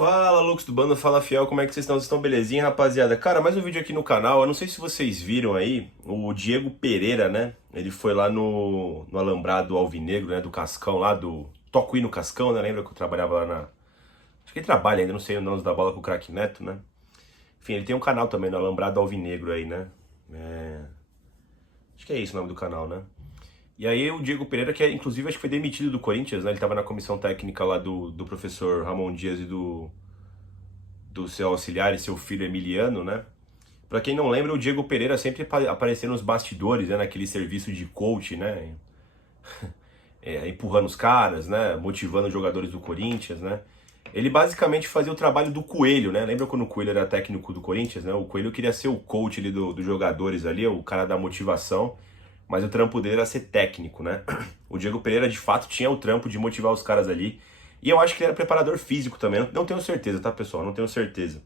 Fala, Lux do Bando, fala Fiel, como é que vocês estão? Vocês estão belezinha, rapaziada? Cara, mais um vídeo aqui no canal. Eu não sei se vocês viram aí, o Diego Pereira, né? Ele foi lá no Alambrado Alvinegro, né? Do Cascão, lá do Tocuí no Cascão, né? Lembra que eu trabalhava lá na... Acho que ele trabalha ainda, não sei o nome da bola com o Craque Neto, né? Enfim, ele tem um canal também no Alambrado Alvinegro aí, né? Acho que é esse o nome do canal, né? E aí o Diego Pereira, que inclusive acho que foi demitido do Corinthians, né? Ele tava na comissão técnica lá do professor Ramon Dias e do seu auxiliar e seu filho Emiliano, né? Pra quem não lembra, o Diego Pereira sempre aparecendo nos bastidores, né? Naquele serviço de coach, né? Empurrando os caras, né? Motivando os jogadores do Corinthians, né? Ele basicamente fazia o trabalho do Coelho, né? Lembra quando o Coelho era técnico do Corinthians, né? O Coelho queria ser o coach ali dos jogadores ali, o cara da motivação, mas o trampo dele era ser técnico, né? O Diego Pereira, de fato, tinha o trampo de motivar os caras ali. E eu acho que ele era preparador físico também. Não tenho certeza, tá, pessoal? Não tenho certeza.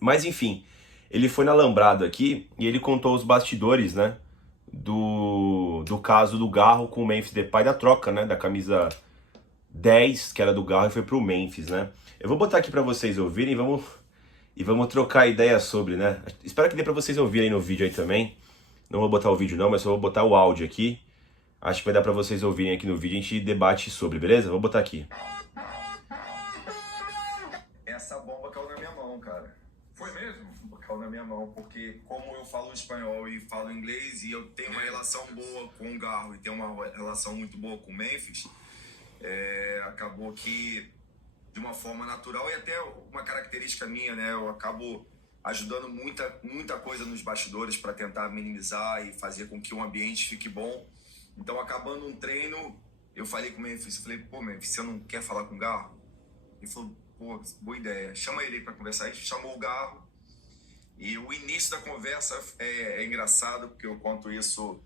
Mas, enfim, ele foi na Alambrado aqui e ele contou os bastidores, né? Do caso do Garro com o Memphis Depay, da troca, né? Da camisa 10, que era do Garro, e foi pro Memphis, né? Eu vou botar aqui pra vocês ouvirem e vamos trocar ideia sobre, né? Espero que dê pra vocês ouvirem no vídeo aí também. Não vou botar o vídeo não, mas só vou botar o áudio aqui. Acho que vai dar pra vocês ouvirem aqui no vídeo, a gente debate sobre, beleza? Vou botar aqui. Essa bomba caiu na minha mão, cara. Foi mesmo? Caiu na minha mão, porque como eu falo espanhol e falo inglês e eu tenho uma relação boa com o Garro e tenho uma relação muito boa com o Memphis, acabou que de uma forma natural e até uma característica minha, né? Eu acabo ajudando muita coisa nos bastidores para tentar minimizar e fazer com que o ambiente fique bom. Então, acabando um treino, eu falei com o Memphis, pô, Memphis, você não quer falar com o Garro? Ele falou, pô, boa ideia, chama ele aí para conversar. A gente chamou o Garro e o início da conversa é engraçado, porque eu conto isso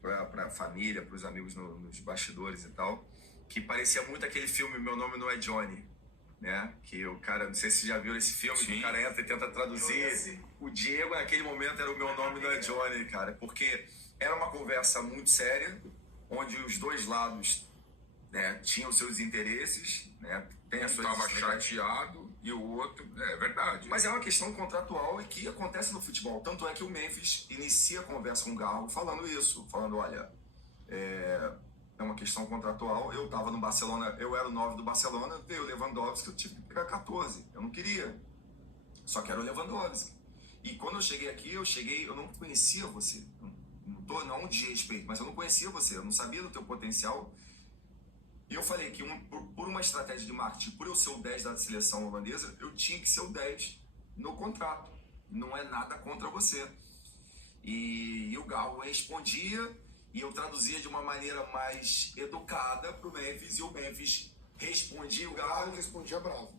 para a família, para os amigos nos bastidores e tal, que parecia muito aquele filme Meu Nome Não É Johnny, né? Que o cara, não sei se você já viu esse filme, que o cara entra e tenta traduzir. O Diego, naquele momento, era o Meu Nome Não É Johnny, cara, porque era uma conversa muito séria, onde os dois lados, né, tinham seus interesses, né? Tem as suas Estava chateado e o outro, é verdade. Mas é uma questão contratual e que acontece no futebol. Tanto é que o Memphis inicia a conversa com o Garro falando isso, falando, olha, é uma questão contratual. Eu estava no Barcelona, eu era o 9 do Barcelona, veio o Lewandowski, eu tive que pegar 14. Eu não queria. Só que era o Lewandowski. E quando eu cheguei aqui, eu não conhecia você. Não de respeito, mas eu não conhecia você, eu não sabia do teu potencial. E eu falei que por uma estratégia de marketing, por eu ser o 10 da seleção holandesa, eu tinha que ser o 10 no contrato. Não é nada contra você. E o Garro respondia e eu traduzia de uma maneira mais educada pro Memphis, e o Memphis respondia, o Garro respondia bravo.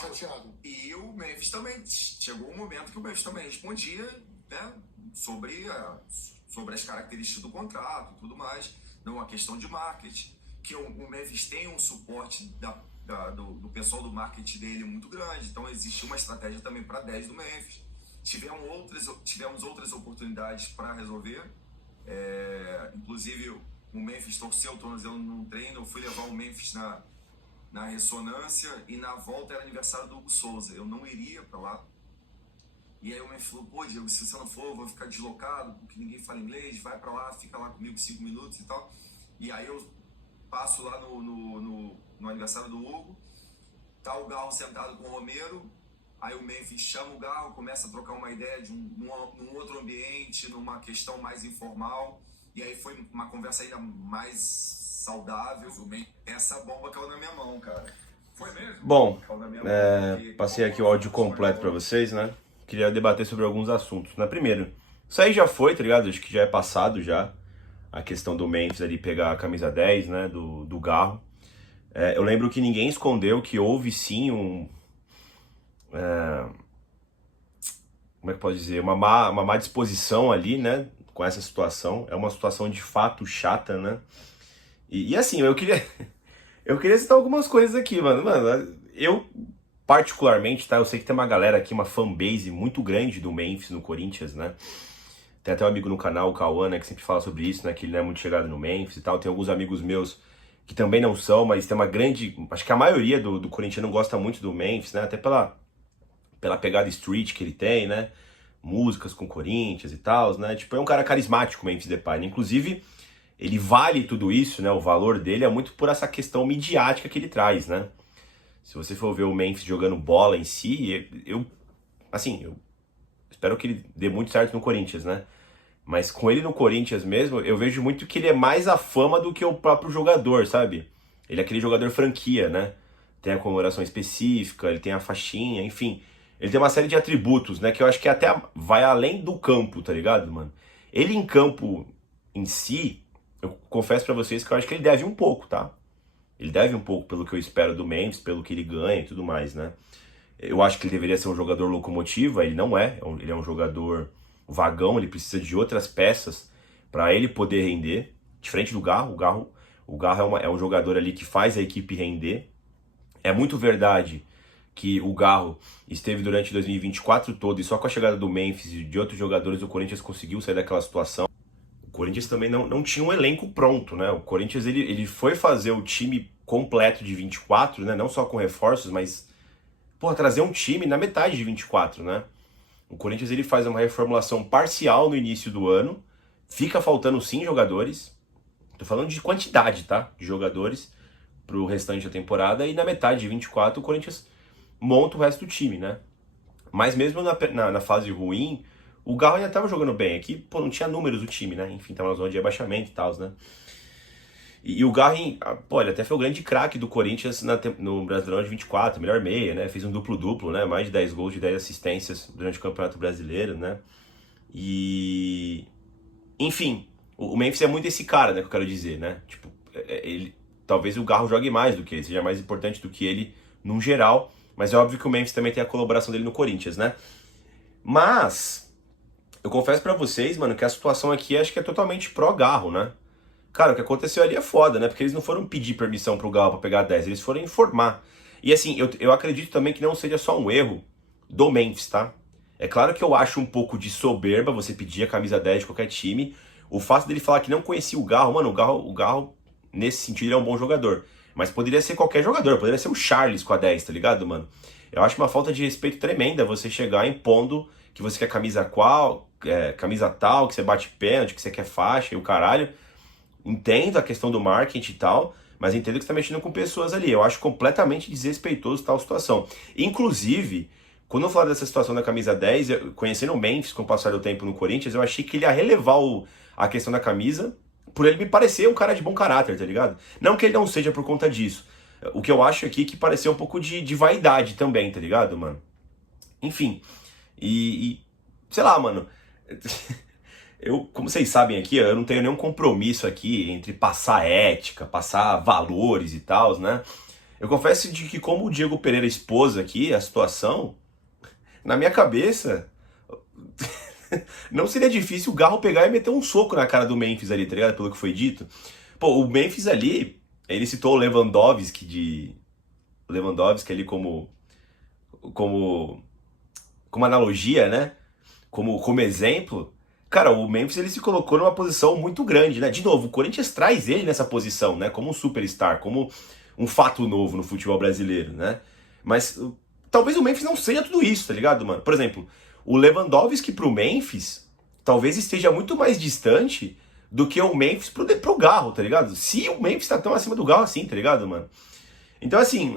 Chateado. E o Memphis também, chegou um momento que o Memphis também respondia, né, sobre as características do contrato e tudo mais, não uma questão de marketing, que o Memphis tem um suporte do pessoal do marketing dele muito grande, então existe uma estratégia também para 10 do Memphis. Tivemos outras oportunidades para resolver, inclusive o Memphis torceu o tornozelo num treino, eu fui levar o Memphis na ressonância e na volta era aniversário do Hugo Souza, eu não iria para lá. E aí o Memphis falou, pô, Diego, se você não for, eu vou ficar deslocado, porque ninguém fala inglês, vai pra lá, fica lá comigo 5 minutos e tal. E aí eu passo lá no aniversário do Hugo, tá o Garro sentado com o Romero, aí o Memphis chama o Garro, começa a trocar uma ideia de num outro ambiente, numa questão mais informal, e aí foi uma conversa ainda mais saudável. Essa bomba caiu na minha mão, cara. Foi mesmo? Bom, passei aqui o áudio completo pra vocês, né? Queria debater sobre alguns assuntos. Na primeiro, isso aí já foi, tá ligado? Acho que já é passado já. A questão do Memphis ali pegar a camisa 10, né? Do Garro. Eu lembro que ninguém escondeu que houve sim como é que pode dizer? Uma má disposição ali, né? Com essa situação. É uma situação de fato chata, né? E assim, eu queria citar algumas coisas aqui, mano. Eu particularmente, tá? Eu sei que tem uma galera aqui, uma fanbase muito grande do Memphis no Corinthians, né? Tem até um amigo no canal, o Cauã, né, que sempre fala sobre isso, né? Que ele não é muito chegado no Memphis e tal. Tem alguns amigos meus que também não são, mas tem uma grande... Acho que a maioria do Corinthians não gosta muito do Memphis, né? Até pela pegada street que ele tem, né? Músicas com Corinthians e tal, né? Tipo, é um cara carismático, o Memphis Depay, né? Inclusive, ele vale tudo isso, né? O valor dele é muito por essa questão midiática que ele traz, né? Se você for ver o Memphis jogando bola em si, eu espero que ele dê muito certo no Corinthians, né? Mas com ele no Corinthians mesmo, eu vejo muito que ele é mais a fama do que o próprio jogador, sabe? Ele é aquele jogador franquia, né? Tem a comemoração específica, ele tem a faixinha, enfim. Ele tem uma série de atributos, né? Que eu acho que até vai além do campo, tá ligado, mano? Ele em campo em si, eu confesso pra vocês que eu acho que ele deve um pouco, tá? Ele deve um pouco pelo que eu espero do Memphis, pelo que ele ganha e tudo mais, né? Eu acho que ele deveria ser um jogador locomotiva, ele não é. Ele é um jogador vagão, ele precisa de outras peças para ele poder render. Diferente do Garro, o Garro é um jogador ali que faz a equipe render. É muito verdade que o Garro esteve durante 2024 todo e só com a chegada do Memphis e de outros jogadores o Corinthians conseguiu sair daquela situação. O Corinthians também não tinha um elenco pronto, né? O Corinthians ele foi fazer o time completo de 24, né? Não só com reforços, mas trazer um time na metade de 24, né? O Corinthians ele faz uma reformulação parcial no início do ano, fica faltando sim jogadores, tô falando de quantidade, tá? De jogadores pro restante da temporada, e na metade de 24 o Corinthians monta o resto do time, né? Mas mesmo na fase ruim, o Galo ainda tava jogando bem, aqui, não tinha números do time, né? Enfim, tava na zona de rebaixamento e tal, né? E o Garrin, ele até foi o grande craque do Corinthians no Brasileirão de 24, melhor meia, né? Fez um duplo-duplo, né? Mais de 10 gols, de 10 assistências durante o Campeonato Brasileiro, né? E... Enfim, o Memphis é muito esse cara, né? Que eu quero dizer, né? Tipo, talvez o Garro jogue mais do que ele, seja mais importante do que ele num geral, mas é óbvio que o Memphis também tem a colaboração dele no Corinthians, né? Mas, eu confesso pra vocês, mano, que a situação aqui acho que é totalmente pró-Garro, né? Cara, o que aconteceu ali é foda, né? Porque eles não foram pedir permissão pro Galo pra pegar 10, eles foram informar. E assim, eu acredito também que não seja só um erro do Memphis, tá? É claro que eu acho um pouco de soberba você pedir a camisa 10 de qualquer time. O fato dele falar que não conhecia o Garro, mano, o Garro, nesse sentido, ele é um bom jogador. Mas poderia ser qualquer jogador, poderia ser o Charles com a 10, tá ligado, mano? Eu acho uma falta de respeito tremenda você chegar impondo que você quer camisa camisa tal, que você bate pênalti, que você quer faixa e o caralho. Entendo a questão do marketing e tal, mas entendo que você está mexendo com pessoas ali. Eu acho completamente desrespeitoso tal situação. Inclusive, quando eu falar dessa situação da camisa 10, conhecendo o Memphis com o passar do tempo no Corinthians, eu achei que ele ia relevar a questão da camisa por ele me parecer um cara de bom caráter, tá ligado? Não que ele não seja por conta disso. O que eu acho aqui é que pareceu um pouco de vaidade também, tá ligado, mano? Enfim, sei lá, mano... como vocês sabem aqui, eu não tenho nenhum compromisso aqui entre passar ética, passar valores e tal, né? Eu confesso de que como o Diego Pereira expôs aqui a situação, na minha cabeça, não seria difícil o Garro pegar e meter um soco na cara do Memphis ali, tá ligado? Pelo que foi dito. O Memphis ali, ele citou o Lewandowski ali como analogia, né? Como exemplo. Cara, o Memphis ele se colocou numa posição muito grande, né? De novo, o Corinthians traz ele nessa posição, né? Como um superstar, como um fato novo no futebol brasileiro, né? Mas talvez o Memphis não seja tudo isso, tá ligado, mano? Por exemplo, o Lewandowski pro Memphis talvez esteja muito mais distante do que o Memphis pro Garro, tá ligado? Se o Memphis tá tão acima do Garro assim, tá ligado, mano? Então, assim...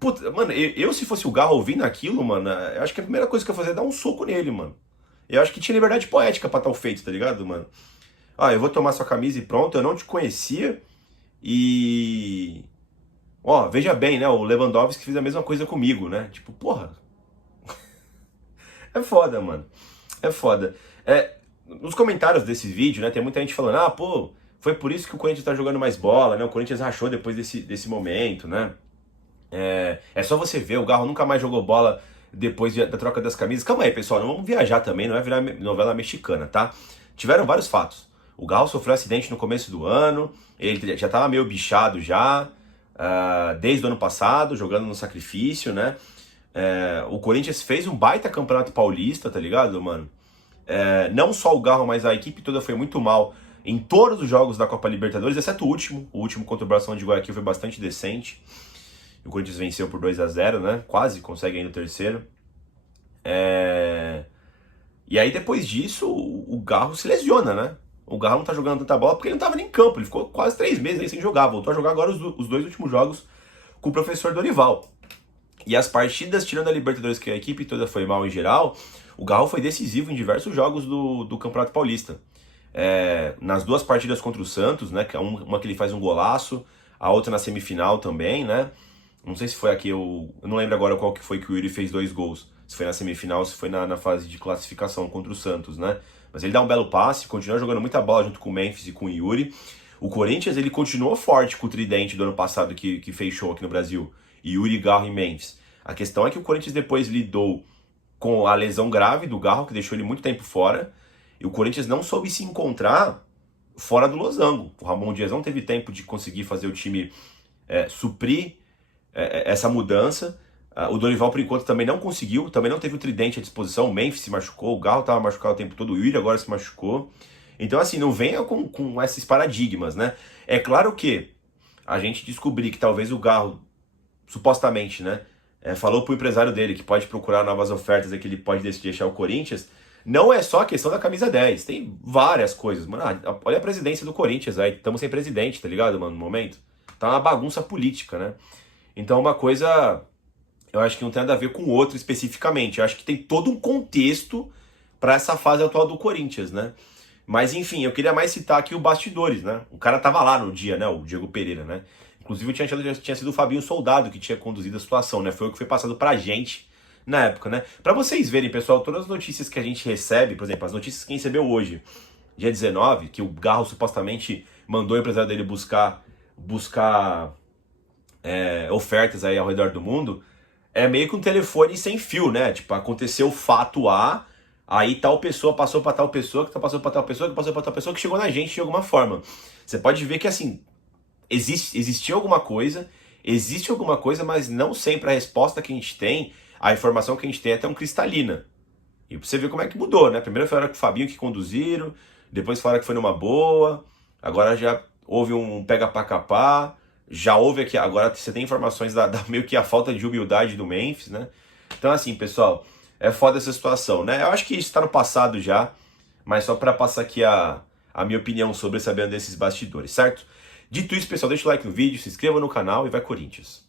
Puta, mano, eu se fosse o Garro ouvindo aquilo, mano, eu acho que a primeira coisa que eu ia fazer é dar um soco nele, mano. Eu acho que tinha liberdade poética pra tal feito, tá ligado, mano? Eu vou tomar sua camisa e pronto, eu não te conhecia e... veja bem, né, o Lewandowski fez a mesma coisa comigo, né? Tipo, porra... É foda, mano. É foda. Nos comentários desse vídeo, né, tem muita gente falando, foi por isso que o Corinthians tá jogando mais bola, né? O Corinthians rachou depois desse momento, né? É só você ver, o Garro nunca mais jogou bola depois da troca das camisas. Calma aí, pessoal, não vamos viajar também, não é virar novela mexicana, tá? Tiveram vários fatos. O Garro sofreu acidente no começo do ano, ele já tava meio bichado desde o ano passado, jogando no sacrifício, né? O Corinthians fez um baita campeonato paulista, tá ligado, mano? Não só o Garro, mas a equipe toda foi muito mal em todos os jogos da Copa Libertadores, exceto o último contra o Barcelona de Guayaquil foi bastante decente. O Corinthians venceu por 2-0, né? Quase consegue ainda o terceiro. E aí depois disso, o Garro se lesiona, né? O Garro não tá jogando tanta bola porque ele não tava nem em campo, ele ficou quase 3 meses aí sem jogar, voltou a jogar agora os 2 últimos jogos com o professor Dorival. E as partidas, tirando a Libertadores, que a equipe toda foi mal em geral, o Garro foi decisivo em diversos jogos do Campeonato Paulista. Nas 2 partidas contra o Santos, né? Uma que ele faz um golaço, a outra na semifinal também, né? Não sei se foi aqui, eu não lembro agora qual que foi que o Yuri fez 2 gols. Se foi na semifinal, se foi na fase de classificação contra o Santos, né? Mas ele dá um belo passe, continua jogando muita bola junto com o Memphis e com o Yuri. O Corinthians, ele continuou forte com o tridente do ano passado que fez show aqui no Brasil. Yuri, Garro e Memphis. A questão é que o Corinthians depois lidou com a lesão grave do Garro, que deixou ele muito tempo fora. E o Corinthians não soube se encontrar fora do losango. O Ramon Dias não teve tempo de conseguir fazer o time suprir essa mudança. O Dorival, por enquanto, também não conseguiu, também não teve o tridente à disposição. O Memphis se machucou, o Garro estava machucado o tempo todo, o Yuri agora se machucou. Então, assim, não venha com esses paradigmas, né? É claro que a gente descobrir que talvez o Garro, supostamente, né, falou pro empresário dele que pode procurar novas ofertas e que ele pode decidir deixar o Corinthians, não é só a questão da camisa 10, tem várias coisas. Mano, olha a presidência do Corinthians aí, estamos sem presidente, tá ligado, mano, no momento? Tá uma bagunça política, né? Então, uma coisa, eu acho que não tem nada a ver com o outro especificamente. Eu acho que tem todo um contexto para essa fase atual do Corinthians, né? Mas, enfim, eu queria mais citar aqui o bastidores, né? O cara tava lá no dia, né? O Diego Pereira, né? Inclusive, tinha sido o Fabinho Soldado que tinha conduzido a situação, né? Foi o que foi passado pra gente na época, né? Pra vocês verem, pessoal, todas as notícias que a gente recebe, por exemplo, as notícias que a gente recebeu hoje, dia 19, que o Garro supostamente mandou o empresário dele buscar ofertas aí ao redor do mundo, é meio que um telefone sem fio, né? Tipo, aconteceu o fato A, aí tal pessoa passou pra tal pessoa, que passou pra tal pessoa, que passou pra tal pessoa, que chegou na gente de alguma forma. Você pode ver que, assim, existe alguma coisa, existe alguma coisa, mas não sempre a resposta que a gente tem, a informação que a gente tem é tão cristalina. E pra você ver como é que mudou, né? Primeiro falaram que o Fabinho que conduziram, depois falaram que foi numa boa, agora já houve um pega pra capar, já houve aqui, agora você tem informações da meio que a falta de humildade do Memphis, né? Então, assim, pessoal, é foda essa situação, né? Eu acho que isso tá no passado já, mas só pra passar aqui a minha opinião sobre sabendo desses bastidores, certo? Dito isso, pessoal, deixa o like no vídeo, se inscreva no canal e vai Corinthians!